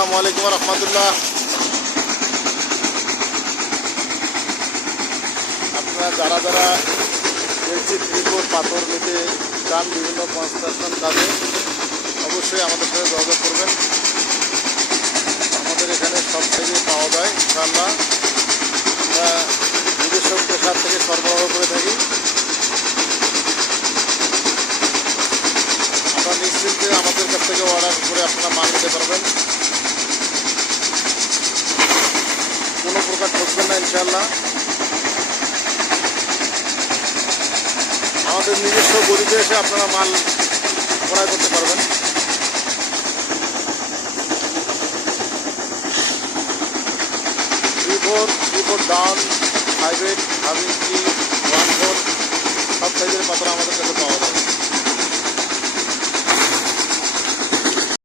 আসসালামু আলাইকুম রহমতুল্লাহ। আপনারা যারা যারা দেখছি 3-4 পাথর নিতে চান বিভিন্ন কনস্ট্রাকশন কাজে, অবশ্যই আমাদের সাথে যোগাযোগ করবেন। আমাদের এখানে সব থেকে পাওয়া যায় ইনশাআল্লাহ। আমরা নিজস্ব পেশার থেকে সরবরাহ করে থাকি। আপনারা নিশ্চিন্তে আমাদের কাছ থেকে অর্ডার করে আপনারা মাল নিতে পারবেন, কোনো প্রকার ঠকবেন না ইনশাআল্লাহ। আমাদের নিজস্ব গদিতে এসে আপনারা মাল ক্রয় করতে পারবেন। 3-4 ডাউন, 5-8, 5 ইঞ্চি, 1-4 সব সাইজের পাথর আমাদের কাছে পাওয়া যায়।